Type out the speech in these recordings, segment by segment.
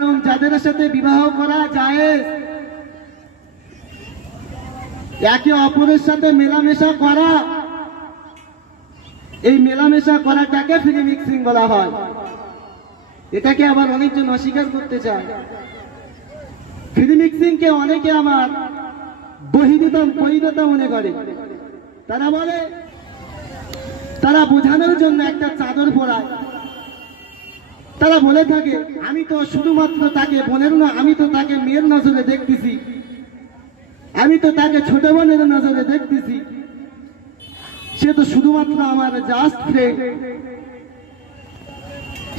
কারণ যাদের সাথে বিবাহ করা জায়েজ, একে অপরের সাথে মেলামেশা করা, এই মেলামেশা করাটাকে ফ্রি মিক্সিং বলা হয়। এটাকে আবার অনেকজন অস্বীকার করতে চায়। ফ্রি মিক্সিং কে অনেকে আমার বৈধতা মনে করে। তারা বলে, তারা বোঝানোর জন্য একটা চাদর পরায়। তারা বলে থাকে, আমি তো শুধুমাত্র তাকে বোনের না, আমি তো তাকে মেয়ের নজরে দেখতেছি, আমি তো তাকে ছোট বোনের নজরে দেখতেছি, সে তো শুধুমাত্র আমার জাস্ট ফ্রেন্ড,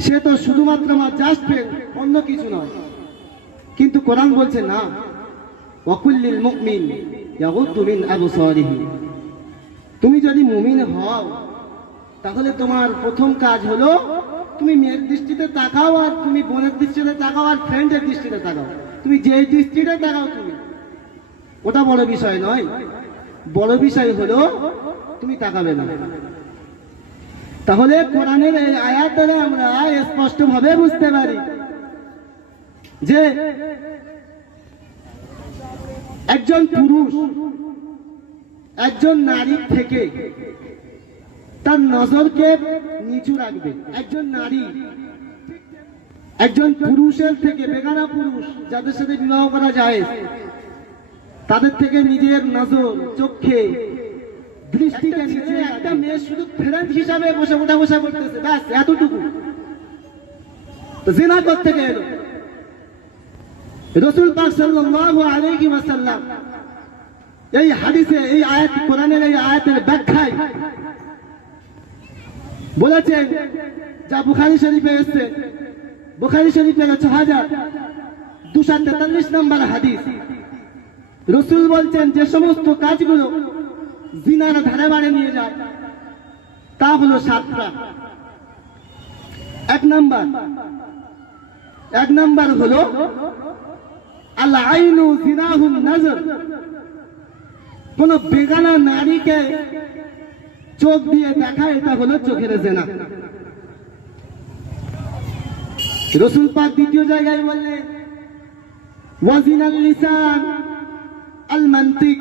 সে তো শুধুমাত্র আমার জাস্ট ফ্রেন্ড, অন্য কিছু নয়। কিন্তু কোরআন বলছে না, ওয়াকুল্লিল মুমিন ইয়াগুদ্দু মিন আবসারিহি। তুমি যদি মুমিন হও তাহলে তোমার প্রথম কাজ হলো তুমি মেয়ের দৃষ্টিতে তাকাও, আর তুমি বোনের দৃষ্টিতে তাকাও, আর ফ্রেন্ডের দৃষ্টিতে তাকাও। তুমি যে দৃষ্টিতে তাকাও তুমি, ওটা বড় বিষয় নয়। বড় বিষয় হলো তুমি তাকাবে না। তাহলে কোরআনের এই আয়াত দ্বারা আমরা স্পষ্ট ভাবে বুঝতে পারি যে একজন পুরুষ একজন নারীর থেকে তার নজরকে নিচু রাখবে। একজন নারী একজন পুরুষের থেকে, বেগানা পুরুষ যাদের সাথে বিবাহ করা যায়, তাদের থেকে নিজের নজর, চোখে, দৃষ্টিকে নিচে। একটা মেয়ে শুধু ফ্রেন্ড হিসাবে বসে ওঠা বসা করতেছে, ব্যাস এতটুকু, তো জিনা করতে গেল। রাসূল পাক সাল্লাল্লাহু আলাইহি ওয়াসাল্লাম এই হাদিসে, এই আয়াত, কোরআনের এই আয়াতের ব্যাখ্যায় বলেছেন, যা বুখারী শরীফে এসেছে, বুখারী শরীফের 6243 নম্বর হাদিস। রাসূল বলছেন, যে সমস্ত কাজগুলো জিনার ধারে বাড়ে নিয়ে যায় তা হলো 7টা। এক নাম্বার হলো আল আইনু জিনাহুন নজর। কোন বেগানা নারীকে চোখ দিয়ে দেখা, এটা হলো চোখের জিনা। রাসূল পাক দ্বিতীয় জায়গায় বললেন, ওয়াজিনাল লিসান আল মানতিক।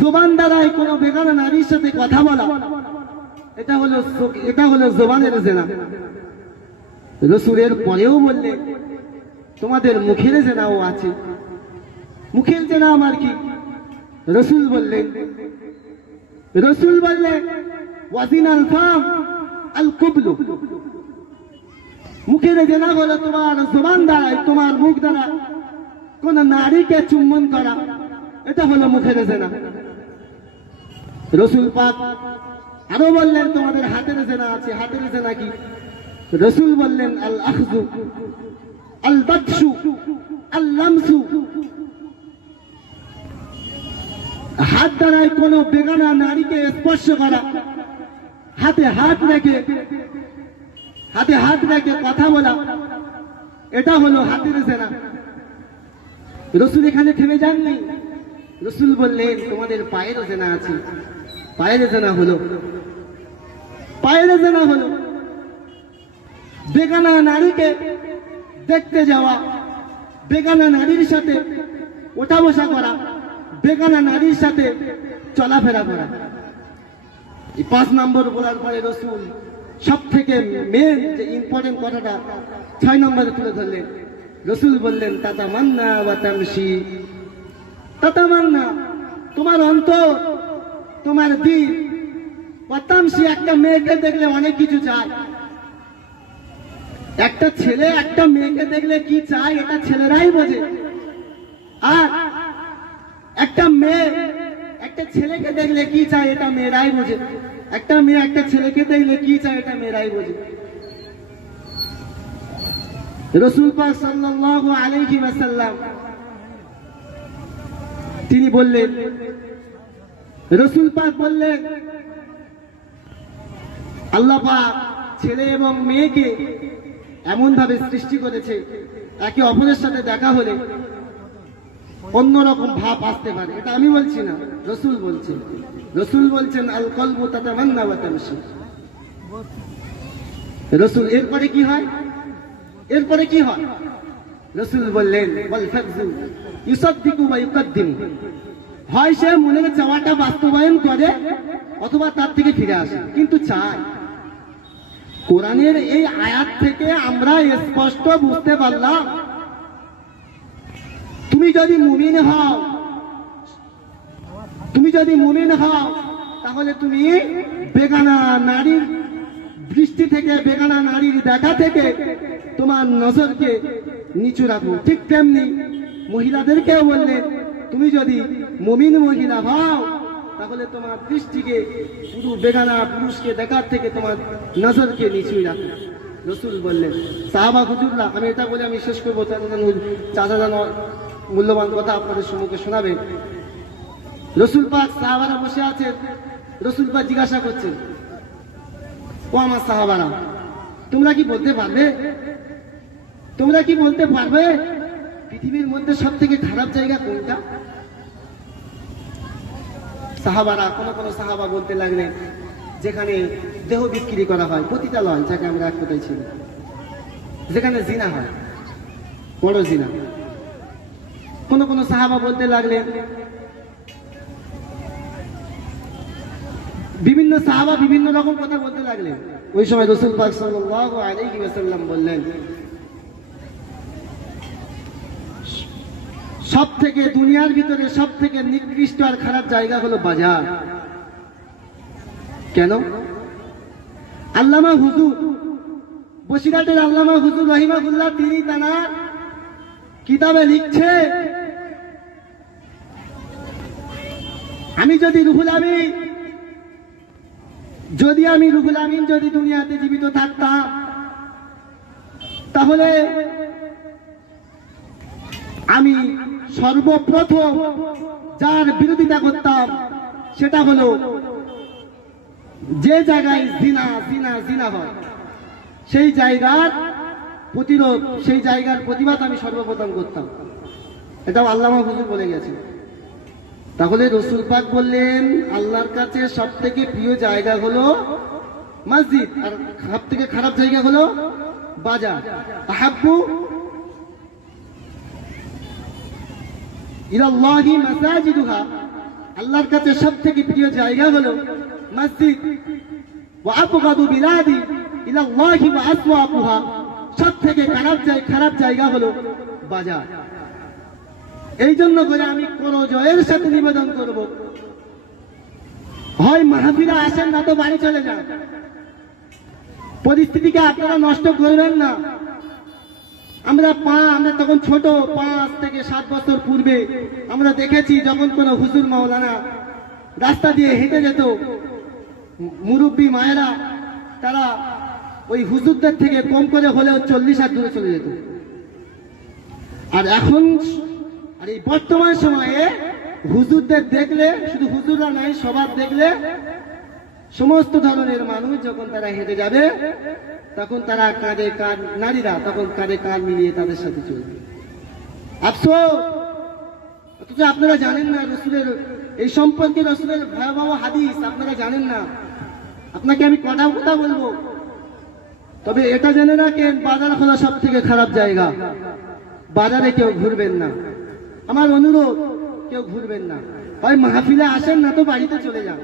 জবান দ্বারাই কোন বেগানা নারীর সাথে কথা বলা, এটা হলো জবানের জিনা। রাসূলের পরেও বললেন, তোমাদের মুখের জিনাও আছে। মুখের জিনা আমার কি? রাসূল বললেন ওয়াজিনাল ফাম আল কুবলু। মুখের জিনা হলো তোমার জবান দ্বারা, তোমার মুখ দ্বারা কোন নারীকে চুম্বন করা, এটা হলো মুখের জিনা। রাসূল পাক আরো বললেন, তোমাদের হাতের জিনা আছে। হাতের জিনা কি? রাসূল বললেন, আল আখযু আল বাতশু আল লামসু। হাত দ্বারাই কোন বেগানা নারীকে স্পর্শ করা, হাতে হাত রেখে কথা বলা, এটা হলো হাতের জিনা। রাসূল এখানে থেমে যাননি। রাসূল বললেন, তোমাদের পায়ের জিনা আছে। পায়ের জিনা হলো বেগানা নারীকে দেখতে যাওয়া, বেগানা নারীর সাথে ওঠা বসা করা, বেগানা নারীর সাথে চলাফেরা করা। এই 5 নম্বর বলার পরে রাসূল সব থেকে মেন যে ইম্পর্টেন্ট কথাটা 6 নম্বরে তুলে ধরলেন। রাসূল বললেন, তাতামান্না ওয়া তামশি। তাতামান্না তোমার অন্তর, তোমার দিল, ওয়া তামশি একটা মেয়েকে দেখলে অনেক কিছু চায়। একটা ছেলে একটা মেয়েকে দেখলে কি চায় এটা ছেলেরাই বোঝে, আর একটা মেয়ে একটা ছেলেকে দেখলে কি চায় এটা মেয়েরাই বোঝে। একটা মেয়ে একটা ছেলেকে দেখলে কি চায় এটা মেয়েরাই বোঝে। রাসূল পাক সাল্লাল্লাহু আলাইহি ওয়াসাল্লাম তিনি বললেন, রাসূল পাক বললেন, আল্লাহ পাক ছেলে এবং মেয়েকে এমন ভাবে সৃষ্টি করেছে, একে অপরের সাথে দেখা হলে অন্যরকম ভাব আসতে পারে। এটা আমি বলছি না, রাসূল বলছেন। রাসূল বলছেন, আল কলবু তাতামান্না ওয়া তামশি। রাসূল এরপরে কি হয়? এরপরে কি হয়? রাসূল বললেন ওয়াল ফাযু ইউসাদ্দিকু ওয়া ইউকাদ্দিমু, হয় সে মনের চাওয়াটা বাস্তবায়ন করে অথবা তার থেকে ফিরে আসে, কিন্তু চায়। কোরআনের এই আয়াত থেকে আমরা স্পষ্ট বুঝতে পারলাম, তুমি যদি মুমিন হও তাহলে তুমি বেগানা নারীর দৃষ্টি থেকে, বেগানা নারীর দেখা থেকে তোমার নজরকে নিচু রাখো। ঠিক তেমনি মহিলাদেরকেও বললেন, তুমি যদি মুমিন মহিলা হও তাহলে তোমার দৃষ্টিকে পুরো বেগানা পুরুষকে দেখার থেকে তোমার নজরকে নিচু রাখো। রাসূল বললেন, সাহাবা হুজুররা, আমি এটা বলে আমি শেষ করবো, চাচা মূল্যবান কথা আপনাদের সম্মুখে শোনাবে। রাসূল পাক সাহাবারা বসে আছেন, রাসূল পাক জিজ্ঞাসা করছেন, ও আমার সাহাবারা, তোমরা কি বলতে পারবে পৃথিবীর মধ্যে সব থেকে খারাপ জায়গা কোনটা? সাহাবারা, কোন সাহাবা বলতে লাগলেন, যেখানে দেহ বিক্রি করা হয়, পতিতালয় যাকে আমরা এক কথায় ছিল, যেখানে জিনা হয়, বড় জিনা। কোন সাহাবা বলতে লাগলেন, বিভিন্ন সাহাবা বিভিন্ন রকম কথা বলতে লাগলেন। ওই সময় রাসূল পাক সাল্লাল্লাহু আলাইহি ওয়াসাল্লাম বললেন, সব থেকে দুনিয়ার ভিতরে সব থেকে নিকৃষ্ট আর খারাপ জায়গা হলো বাজার। কেন? আল্লামা হুজুর, বসিরহাটের আল্লামা হুজুর রহিমাহুল্লাহ, তিনি তার কিতাবে লিখছে, আমি যদি রুহুল আমিন যদি দুনিয়াতে জীবিত থাকতাম তাহলে আমি সর্বপ্রথম যার বিরোধিতা করতাম সেটা হলো যে জায়গায় জিনা হয়, সেই জায়গার প্রতিরোধ, সেই জায়গার প্রতিবাদ আমি সর্বপ্রথম করতাম। এটাও আল্লামা হুজুর বলে গেছে। তাহলে রাসূল পাক বললেন, আল্লাহর কাছে সব থেকে প্রিয় জায়গা হলো মসজিদ, আর সব থেকে খারাপ জায়গা হলো বাজার। আহাব্বু ইলাল্লাহি মাসাজিদুহা, আল্লাহর কাছে সব থেকে প্রিয় জায়গা হলো মসজিদ। ওয়া আবগাদু বিলাদি ইলাল্লাহি ওয়া আসওয়াকুহা, সব থেকে খারাপ জায়গা হলো বাজার। এই জন্য করে আমি করজয়ের সাথে নিবেদন করব, হয় মাহফিলে আসেন না তো বাড়ি চলে যান। পরিস্থিতিকে আপনারা নষ্ট করবেন না। আমরা তখন ছোট, 5 থেকে 7 বছর পূর্বে আমরা দেখেছি, যখন কোনো হুজুর মাওলানা রাস্তা দিয়ে হেঁটে যেত, মুরব্বী মায়েরা তারা ওই হুজুরদের থেকে কম করে হলেও 40 হাত দূরে চলে যেত। আর এখন, আর এই বর্তমান সময়ে হুজুরদের দেখলে, শুধু হুজুররা নাই, সবার দেখলে সমস্ত ধরনের মানুষ যখন তারা হেঁটে যাবে তখন তারা নারীরা তখন কাঁধে কাঁধ মিলিয়ে তাদের সাথে চলবে। আফসোস, অথচ আপনারা জানেন না রাসূলের এই সম্পর্কে, রাসূলের ভয়াবহ হাদিস আপনারা জানেন না। আপনাকে আমি কথা বলবো, তবে এটা জেনে রাখেন, বাজার হলো সব থেকে খারাপ জায়গা। বাজারে কেউ ঘুরবেন না, আমার অনুরোধ, কেউ ঘুরবেন না। হয় মাহফিলে আসেন না তো বাড়িতে চলে যান।